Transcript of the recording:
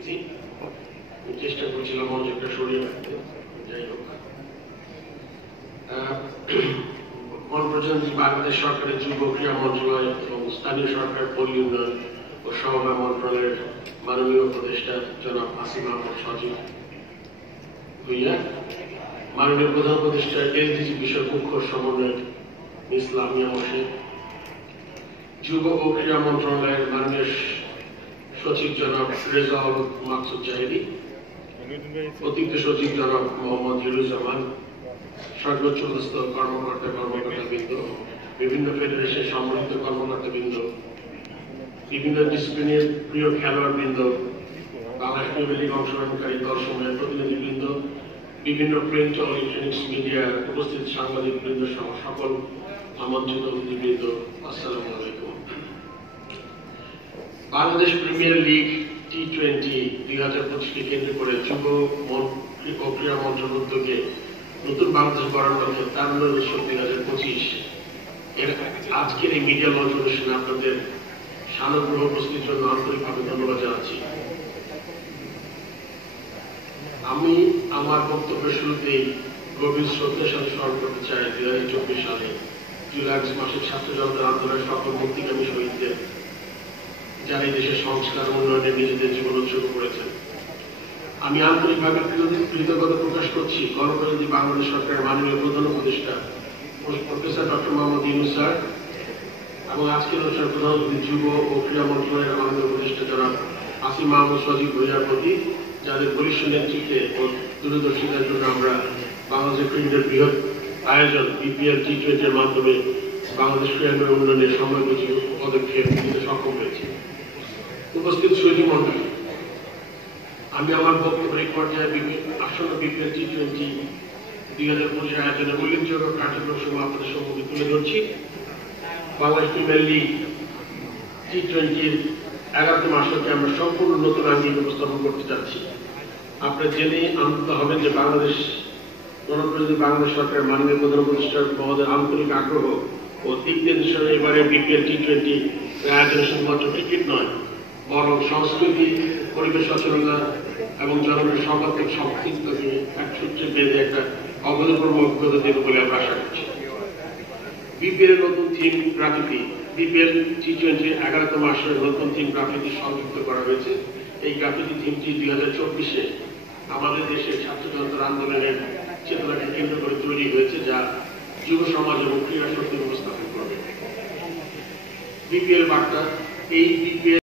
দেখছি, চেষ্টা করছিলাম মনোযোগটা সরিয়ে রাখতে। যাই হোক, গণপ্রজাতন্ত্রী বাংলাদেশ সরকারের যুব ক্রীড়া মন্ত্রণালয় এবং স্থানীয় সরকার পল্লী উন্নয়ন ও সমবায় মন্ত্রণালয়ের মাননীয় উপদেষ্টা জনাব আসিফ মাহমুদ সজীব ভূঁইয়া, মাননীয় প্রধান উপদেষ্টা এলজিজি বিষয়ক মুখ্য সমন্বয়ক মিস লামিয়া মোর্শেদ, যুব ও ক্রীড়া মন্ত্রণালয়ের মাননীয় সচিব জনাব রেজাউল মাকসুদ জাহেদি, অতিরিক্ত সচিব জনাব মোহাম্মদ হিরুজ্জামান, সর্বোচ্চ পদস্থ কর্মকর্তাবৃন্দ, বিভিন্ন ফেডারেশন সম্মানিত কর্মকর্তাবৃন্দ, বিভিন্ন ডিসিপ্লিনের প্রিয় খেলোয়াড়বৃন্দ, বাংলাদেশ প্রিমিয়ার লিগ অংশগ্রহণকারী দলসমূহের প্রতিনিধিবৃন্দ, বিভিন্ন প্রিন্ট ও ইলেকট্রনিক্স মিডিয়ার উপস্থিত সাংবাদিকবৃন্দ সহ সকল আমন্ত্রিত অতিথিবৃন্দ, আসসালামু আলাইকুম। বাংলাদেশ প্রিমিয়ার লিগ T20 2025কে কেন্দ্র করে যুব ও ক্রীড়া মন্ত্রণালয়ের উদ্যোগে নতুন বাংলাদেশ গড়ার লক্ষ্যে তারুণ্য উৎসব 2025 এর আজকের এই মিডিয়া লঞ্চ অনুষ্ঠানে আপনাদের সানুগ্রহ উপস্থিতির জন্য আন্তরিকভাবে ধন্যবাদ জানাচ্ছি। আমি আমার বক্তব্যের শুরুতেই গভীর শ্রদ্ধার সাথে স্মরণ করতে চাই 2024 সালে জুলাই আগস্ট মাসের ছাত্র জনতার আন্দোলনের সকল মুক্তিকামী শহীদদের, যারা এই দেশের সংস্কার উন্নয়নে নিজেদের জীবন উৎসর্গ করেছেন। আমি আন্তরিকভাবে কৃতজ্ঞতা প্রকাশ করছি গণপ্রজাতন্ত্রী বাংলাদেশ সরকারের মাননীয় প্রধান উপদেষ্টা professor doctor Mohammad Yunus sir এবং আজকের অনুষ্ঠানের প্রধান অতিথি যুব ও ক্রীড়া মন্ত্রণালয়ের মাননীয় উপদেষ্টা জনাব আসিফ মাহমুদ সজীব ভূঁইয়ার প্রতি, যাদের বলিষ্ঠ নেতৃত্বে ও দূরদর্শিতার জন্য আমরা বাংলাদেশ ক্রিকেটের বৃহৎ আয়োজন BPL T20 এর মাধ্যমে বাংলাদেশ ক্রীড়া উন্নয়নের সময়সূচি পদক্ষেপ নিতে সক্ষম হয়েছি। উপস্থিত সুধী মন্ডলী, আমি আমার বক্তব্যের পর্যায়ে আসন্ন BPL T20 2025 আয়োজনের উল্লেখযোগ্য কার্যক্রম সমূহ আপনাদের সম্মুখে তুলে ধরছি। বাংলাদেশ প্রিমিয়ার লিগ T20 11তম আসরকে আমরা সম্পূর্ণ নতুন আঙ্গিকে উপস্থাপন করতে যাচ্ছি। আপনারা জেনে আনন্দিত হবেন যে গণপ্রজাতন্ত্রী বাংলাদেশ সরকারের মাননীয় প্রধান উপদেষ্টার মহোদয়ের আন্তরিক আগ্রহ ও দিক নির্দেশনা এবারে BPL T20 আয়োজনে শুধুমাত্র ক্রিকেট নয়, বরং সংস্কৃতি, পরিবেশ সচেতনতা এবং জনগণের সর্বাত্মক সম্পৃক্তকে এক সূত্রে বেঁধে একটা অভূতপূর্ব অভিজ্ঞতা দেবে বলে আমরা আশা করছি। BPL এর নতুন থিম প্রাকৃতি, BPL T20 11তম আসরের নতুন থিম প্রাকৃতি সংযুক্ত করা হয়েছে। এই প্রাকৃতিক থিমটি 2024-এ আমাদের দেশের ছাত্র জনতার আন্দোলনের চেতনাকে কেন্দ্র করে তৈরি হয়েছে, যা যুব সমাজ এবং ক্রীড়া শক্তি উপস্থাপন করবে। BPL বার্তা, এই BPL